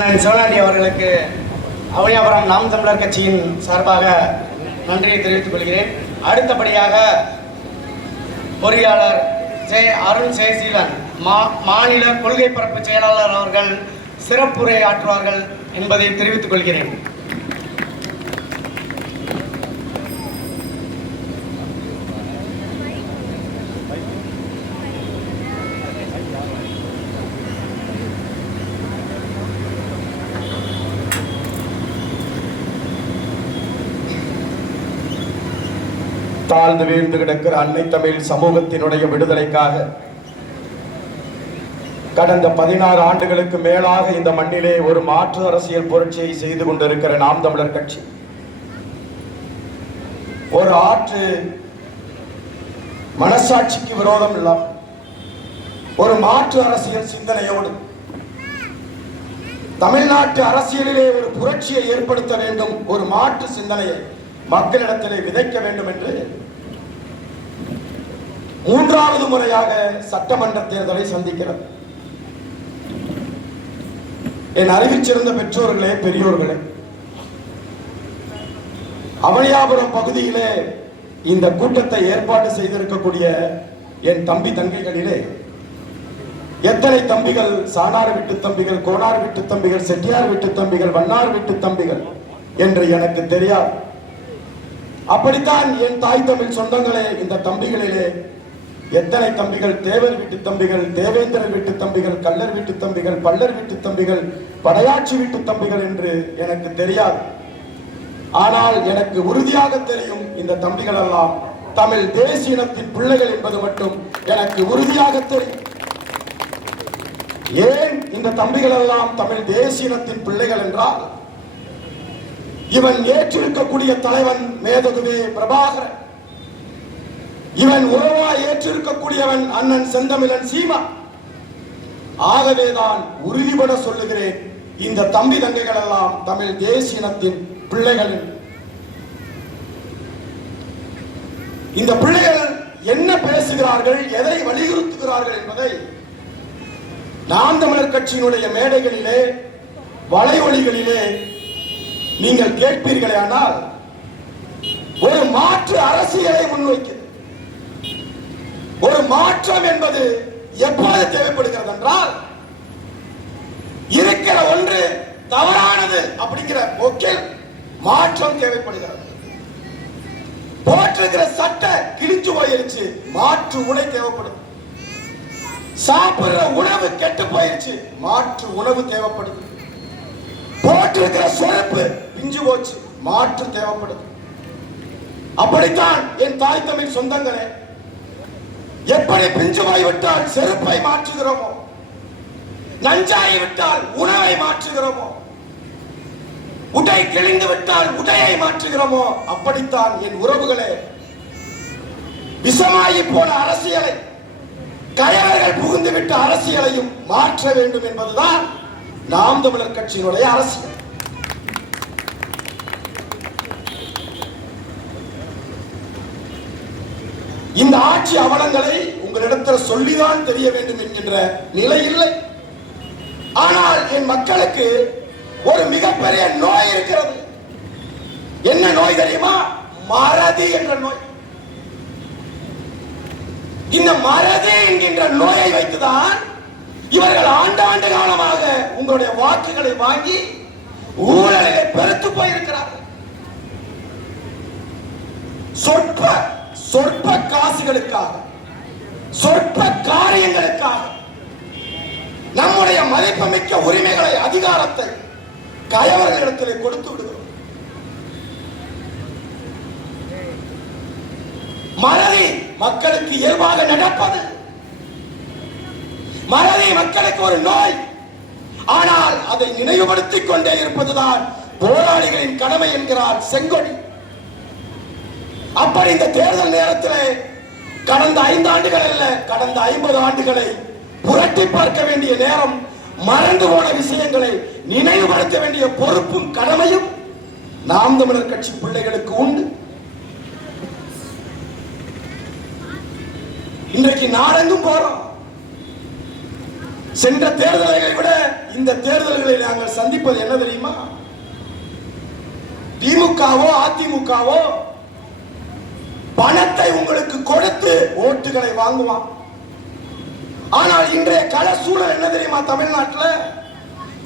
அண்ணன் சிவனாண்டி அவர்களுக்கு அவையாபுரம் நாம் தமிழர் கட்சியின் சார்பாக நன்றியை தெரிவித்துக் கொள்கிறேன். அடுத்தபடியாக பொறியாளர் அருண் ஜெயசீலன் மாநில கொள்கை பரப்பு செயலாளர் அவர்கள் சிறப்புரை ஆற்றுவார்கள் என்பதை தெரிவித்துக் கொள்கிறேன். தாழ்ந்து வீழ்ந்து கிடக்கிற அன்னை தமிழ் சமூகத்தினுடைய விடுதலைக்காக கடந்த 16 ஆண்டுகளுக்கு மேலாக இந்த மண்ணிலே ஒரு மாற்று அரசியல் புரட்சியை செய்து கொண்டிருக்கிற நாம் தமிழர் கட்சி ஒரு ஆற்று மனசாட்சிக்கு விரோதம் இல்லாம ஒரு மாற்று அரசியல் சிந்தனையோடு தமிழ்நாட்டு அரசியலிலே ஒரு புரட்சியை ஏற்படுத்த வேண்டும், ஒரு மாற்று சிந்தனையை மக்களிடத்திலே விதைக்க வேண்டும் என்று 3வது முறையாக சட்டமன்ற தேர்தலை சந்திக்கிறது. என் அறிவிச்சிருந்த பெற்றோர்களே, பெரியோர்களே, அவனியாபுரம் பகுதியிலே இந்த கூட்டத்தை ஏற்பாடு செய்திருக்கக்கூடிய என் தம்பி தங்கைகளிலே எத்தனை தம்பிகள் சாணார் வீட்டு தம்பிகள், கோனார் வீட்டு தம்பிகள், செட்டியார் வீட்டு தம்பிகள், வண்ணார் வீட்டு தம்பிகள் என்று எனக்கு தெரியாது. அப்படித்தான் என் தாய் தமிழ் சொந்தங்களே, இந்த தம்பிகளிலே எத்தனை தம்பிகள் தேவர் வீட்டு தம்பிகள், தேவேந்திரர் வீட்டு தம்பிகள், கள்ளர் வீட்டு தம்பிகள், பல்லர் வீட்டு தம்பிகள், படையாட்சி வீட்டு தம்பிகள் என்று எனக்கு தெரியாது. ஆனால் எனக்கு உறுதியாக தெரியும், இந்த தம்பிகள் எல்லாம் தமிழ் தேசியத்தின் பிள்ளைகள் என்பது மட்டும் எனக்கு உறுதியாக தெரியும். ஏன் இந்த தம்பிகள் எல்லாம் தமிழ் தேசியத்தின் பிள்ளைகள் என்றால், இவன் ஏற்றிருக்கக்கூடிய தலைவன் மேதகுவே பிரபாகரன், இவன் உறவா ஏற்றிருக்கக்கூடியவன் அண்ணன் செந்தமிழன் சீமா. ஆகவேதான் உறுதிபட சொல்லுகிறேன், இந்த தம்பி தங்கைகள் எல்லாம் தமிழ் தேசியத்தின் பிள்ளைகள். இந்த பிள்ளைகள் என்ன பேசுகிறார்கள், எதை வலியுறுத்துகிறார்கள் என்பதை நாம் தமிழர் கட்சியினுடைய மேடைகளிலே, வலைவொலிகளிலே நீங்கள் கேட்பீர்களே. ஆனால் ஒரு மாற்று அரசியலை முன்வைக்க, ஒரு மாற்றம் என்பது எப்போது தேவைப்படுகிறது என்றால், இருக்கிற ஒன்று தவறானது அப்படிங்கிற போக்கில் மாற்றம் தேவைப்படுகிறது. போட்டிருக்கிற சட்டை கிழிச்சு போயிருச்சு, மாற்று உடை தேவைப்படுது. சாப்பிடுற உணவு கெட்டு போயிருச்சு, மாற்று உணவு தேவைப்படுது. போட்டிருக்கிற சொரப்பு பிஞ்சு போச்சு, மாற்று தேவைப்படுது. அப்படித்தான் என் தாய் தமிழ் சொந்தங்களே, எப்படி பிஞ்சுவாய் விட்டால் செருப்பை மாற்றுகிறோமோ, நஞ்சாய் விட்டால் உணவை மாற்றுகிறோமோ, உடை கிழிந்து விட்டால் உடையை மாற்றுகிறோமோ, அப்படித்தான் என் உறவுகளே விஷமாயி போன அரசியலை, கயவர்கள் புகுந்து விட்ட அரசியலையும் மாற்ற வேண்டும் என்பதுதான் நாம் தமிழர் கட்சியினுடைய அரசியல். இந்த ஆட்சி அவலங்களை உங்களிடத்தில் சொல்லிதான் தெரிய வேண்டும் என்கின்ற நிலை இல்லை. ஆனால் என் மக்களுக்கு ஒரு மிகப்பெரிய நோய் இருக்கிறது. என்ன நோய் தெரியுமா? மறதி என்ற நோய். இந்த மறதி என்கின்ற நோயை வைத்துதான் இவர்கள் ஆண்டாண்டு காலமாக உங்களுடைய வாக்குகளை வாங்கி ஊழலை பெருத்து போயிருக்கிறார்கள். சொற்ப காசுகளுக்காக, சொற்ப காரியங்களுக்காக நம்முடைய மதிப்புமிக்க உரிமைகளை, அதிகாரத்தை கயவர்களிடத்திலே கொடுத்து விடுகிறோம். மறதி மக்களுக்கு இயல்பாக நடப்பது. மறதி மக்களுக்கு ஒரு நோய். ஆனால் அதை நினைவுபடுத்திக் கொண்டே இருப்பதுதான் போராளிகளின் கடமை என்கிறார் செங்கொடி. அப்படி இந்த தேர்தல் நேரத்திலே கடந்த 5 ஆண்டுகள் அல்ல, கடந்த 50 ஆண்டுகளை புரட்டி பார்க்க வேண்டிய நேரம், மறந்து போன விஷயங்களை நினைவுபடுத்த வேண்டிய பொறுப்பும் கடமையும் நாம் தமிழர் கட்சி பிள்ளைகளுக்கு உண்டு. இன்றைக்கு நாடெங்கும் போறோம். சென்ற தேர்தல்களை விட இந்த தேர்தல்களில் நாங்கள் சந்திப்பது என்ன தெரியுமா? திமுகவோ அதிமுகவோ பணத்தை உங்களுக்கு கொடுத்து ஓட்டுகளை வாங்குவான். ஆனால் இன்றைய கள சூழல் என்ன தெரியுமா? தமிழ்நாட்டில்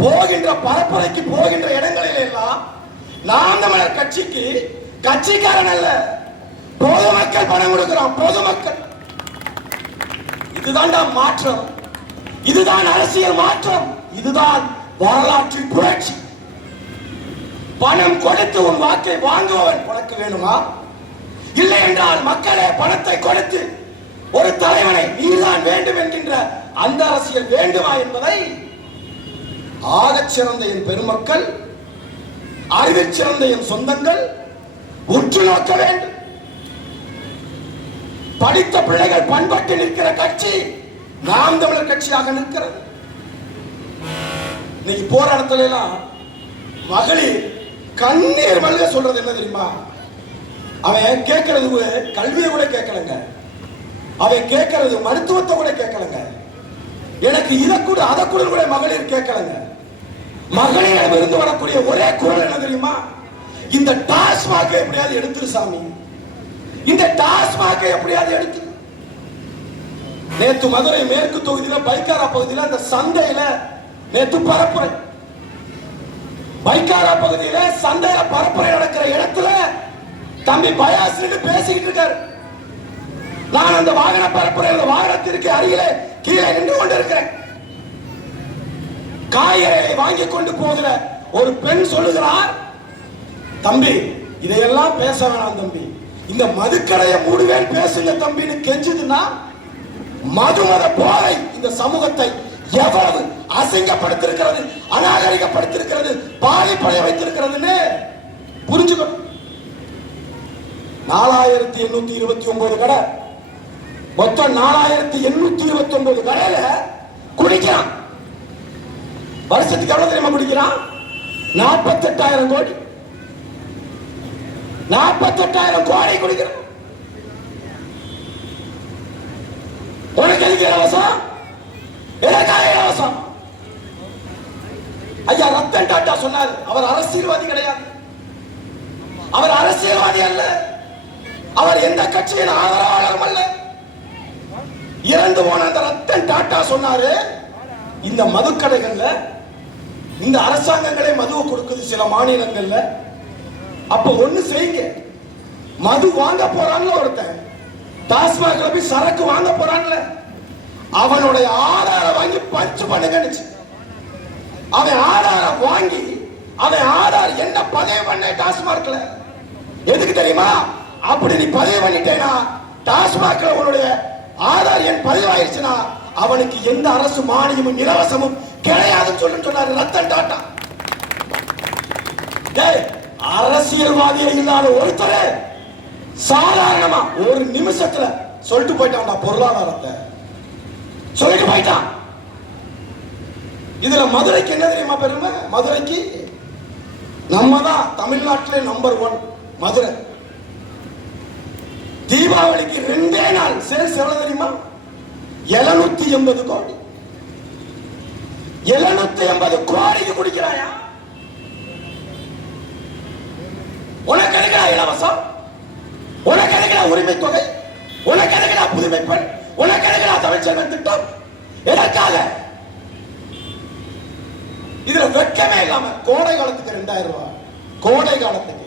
போகின்ற பரப்புரைக்கு போகின்ற இடங்களில் எல்லாம் நாம் தமிழர் கட்சிக்கு கட்சிக்காரன் அல்ல, பொதுமக்கள் பணம் கொடுக்கிறோம். பொதுமக்கள். இதுதான் மாற்றம், இதுதான் அரசியல் மாற்றம், இதுதான் வரலாற்றின் புரட்சி. பணம் கொடுத்து உன் வாக்கை வாங்குபவன் உனக்கு வேணுமா? இல்லை என்றால் மக்களே பணத்தை கொடுத்து ஒரு தலைவனை நீதான் வேண்டும் என்கின்ற அந்த அரசியல் வேண்டுமா என்பதை ஆகச் சிறந்த என் பெருமக்கள், அறிவில் சிறந்த என் சொந்தங்கள் உற்று நோக்க வேண்டும். படித்த பிள்ளைகள் பண்பட்டு நிற்கிற கட்சி நாம் தமிழர் கட்சியாக நிற்கிறது. இன்னைக்கு போராட்டத்துல எல்லாம் மகளிர் கண்ணீர் மல்க சொல்றது என்ன தெரியுமா? அவன் கேட்கறது கல்வியை கூட கேட்கலங்க, அவன் கேட்கறது மருத்துவத்தை கூட கேட்கலங்க, எனக்கு இதை கூட அதை கூட மகளிர் கேட்கலங்க. மகளிரிடம் இருந்து வரக்கூடிய ஒரே குரல் என்ன தெரியுமா? இந்த டாஸ்மாக எப்படியாவது எடுத்துரு சாமி, இந்த டாஸ்மாக எப்படியாவது எடுத்து. நேற்று மதுரை மேற்கு தொகுதியில பைக்காரா பகுதியில் அந்த சந்தையில நேற்று பரப்புரை, பைக்காரா பகுதியில சந்தையில பரப்புரை நடக்கிற இடத்துல தம்பி பயாஸ் பேசிக்கிட்டு இருக்காரு. நான் அந்த வாகன பரப்புரை வாகனத்திற்கு அருகிலே கீழே நின்று கொண்டிருக்கிறேன். காய்கறியை வாங்கி கொண்டு போகிற ஒரு பெண் சொல்லுகிறார், தம்பி இதையெல்லாம் பேச வேணாம் தம்பி, இந்த மதுக்கடையை மூடுவேன் பேசுங்க தம்பின்னு கெஞ்சுதுன்னா மதுமத போதை இந்த சமூகத்தை எவ்வளவு அசிங்கப்படுத்திருக்கிறது, அநாகரிகப்படுத்திருக்கிறது, பாதிப்படைய வைத்திருக்கிறதுன்னு புரிஞ்சுக்கணும். 4829 கடை, மொத்தம் 4829 கடையில குடிக்கிறான். வருஷத்துக்கு எவ்வளவு தெரியுமா குடிக்கிறான்? 48,000 கோடி. 48,000 கோடி குடிக்கிறான். உனக்கு எதுக்கு இலவசம்? எதற்காக இலவசம்? ஐயா ரத்தன் டாட்டா சொன்னார், அவர் அரசியல்வாதி கிடையாது, அவர் அரசியல்வாதி அல்ல, அவர் எந்த கட்சியின் ஆதரவாளரும் அல்ல. இறந்து போன அந்த ரத்தன் டாட்டா சொன்னாரு, இந்த மதுக்கடைகள்ல இந்த அரசாங்கங்களே மதுவை கொடுக்குது சில மாநிலங்கள்ல, அப்ப ஒண்ணு செய்யுங்க, மது வாங்க போறான்ல ஒருத்தன், டாஸ்மாக்ல போய் சரக்கு வாங்க போறான்ல, அவனுடைய ஆதாரம் வாங்கி பஞ்சு பண்ணுங்க. அவன் ஆதாரம் வாங்கி அவன் ஆதார் என்ன பதிவு பண்ண டாஸ்மாக்ல எதுக்கு தெரியுமா? அப்படி நீ பதிவு பண்ணிட்டேனா டாஸ்மாக்ல உன்னுடைய ஆதார் எண் பதிவாயிருச்சுன்னா அவனுக்கு எந்த அரசு மானியமும் இலவசமும் கிடையாதுன்னு சொன்னாரு ரத்தன் டாட்டா. அரசியல்வாதியை இல்லாத ஒருத்தர் சாதாரணமா ஒரு நிமிஷத்துல சொல்லிட்டு போயிட்டான், பொருளாதாரத்தை சொல்லிட்டு போயிட்டான். இதுல மதுரைக்கு என்ன தெரியுமா பெருமை? மதுரைக்கு நம்ம தான் தமிழ்நாட்டிலே நம்பர் 1 மதுரை. தீபாவளிக்கு 2 நாள் சேல்ஸ் எவ்வளவு தெரியுமா? 780 கோடி. 780 கோடிக்கு குடிக்கிறாயா? உனக்கு எதுக்குடா இலவசம்? உனக்கு எதுக்குடா உரிமை தொகை? உனக்கு எதுக்குடா புதுமை பெண்? உனக்கு எதுக்குடா தமிழ் செல்வன் திட்டம்? எதற்காக? இதுல வெட்கமே இல்லாம கோடை காலத்துக்கு 2000 ரூபாய், கோடை காலத்துக்கு.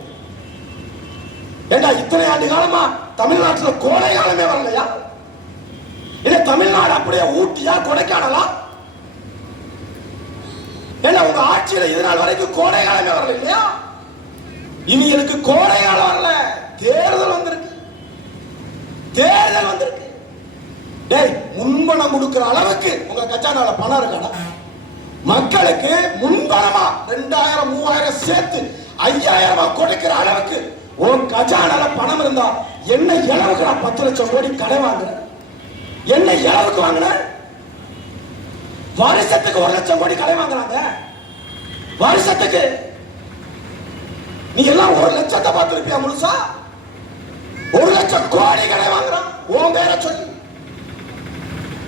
ஏண்டா இத்தனை ஆண்டு காலமா தமிழ்நாட்டில் கோடை காலமே வரலையா? இல்ல தமிழ்நாடு அப்படியே ஊட்டியா கொடைக்கானலா? ஏன்னா உங்க ஆட்சியில இது நாள் வரைக்கும் கோடை காலமே வரல இல்லையா? இனி எனக்கு கோடை காலம் வரல, தேர்தல் வந்திருக்கு, தேர்தல் வந்திருக்கு. டேய் முன்பணம் கொடுக்கிற அளவுக்கு உங்க கச்சானால பணம் இருக்காடா? மக்களுக்கு முன்பணமா 2000 3000 சேர்த்து 5000 கொடுக்கிற அளவுக்கு உன் கஜானால பணம் இருந்தா என்ன இளவுக்கு நான் 10 லட்சம் கோடி கடை வாங்குறேன்? என்ன இளவுக்கு வாங்கின? வருஷத்துக்கு 1 லட்சம் கோடி கடை வாங்குறாங்க. வருஷத்துக்கு நீ எல்லாம் 1 லட்சத்தை பார்த்திருப்பியா முழுசா? 1 லட்சம் கோடி கடை வாங்குறான் உன் பேரை சொல்லி.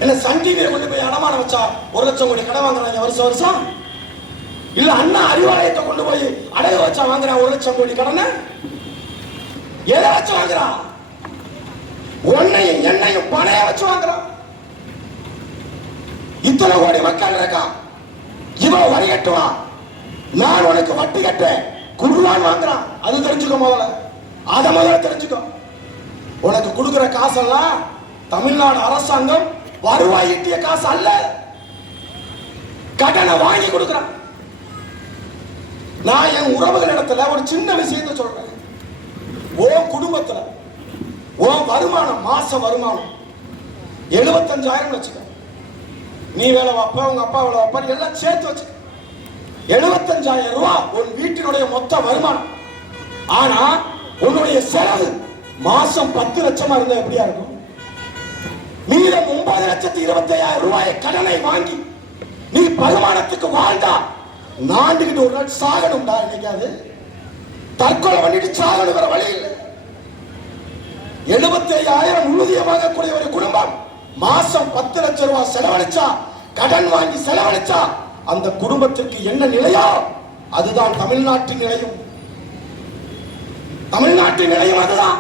என்ன சன் டிவியை கொண்டு போய் அடமானம் வச்சா 1 லட்சம் கோடி கடன் வாங்குறாங்க வருஷம் வருஷம்? இல்ல அண்ணா அறிவாலயத்தை கொண்டு போய் அடகு வச்சா வாங்குறான் 1 லட்சம் கோடி கடனை? எதை வச்சு வாங்குறான்? உன்னையும் என்னையும் பணைய வச்சு வாங்குறான். இத்தனை கோடி மக்கள் இருக்கா, இவன் வரி கட்டுவான், நான் உனக்கு வட்டி கட்டேன் குடுவான் வாங்குறான். அது தெரிஞ்சுக்கோ முதல்ல, அதை முதல்ல தெரிஞ்சுக்கோ. உனக்கு கொடுக்கிற காசெல்லாம் தமிழ்நாடு அரசாங்கம் வருவாய் ஈட்டிய காசு அல்ல, கடனை வாங்கி கொடுக்கிறான். நான் என் உறவுகளிடத்துல ஒரு சின்ன விஷயத்தை சொல்றேன். ஓ குடும்பத்துல ஓ வருமானம், மாச வருமானம் 75,000 வச்சுக்க. நீ வேலை வைப்ப, உங்க அப்பா வேலை வைப்பார், எல்லாம் சேர்த்து வச்சு 75,000 ரூபாய் உன் வீட்டினுடைய மொத்த வருமானம். ஆனா உன்னுடைய செலவு மாசம் 10 லட்சமா இருந்தா எப்படியா இருக்கும்? மீதம் 9,25,000 ரூபாயை கடனை வாங்கி நீ வருமானத்துக்கு வாழ்ந்தா நாண்டுகிட்டு ஒரு நாள் சாகணும்டா. என்னைக்காது தற்கொலை பண்ணிட்டு சாகணுங்கிற வழி இல்லை. 75,000 ஊதியமாக கூடிய ஒரு குடும்பம் மாசம் 10 லட்சம் ரூபாய் செலவழிச்சா, கடன் வாங்கி செலவழிச்சா அந்த குடும்பத்திற்கு என்ன நிலையோ அதுதான் தமிழ்நாட்டின் நிலையும். தமிழ்நாட்டின் நிலையும் அதுதான்.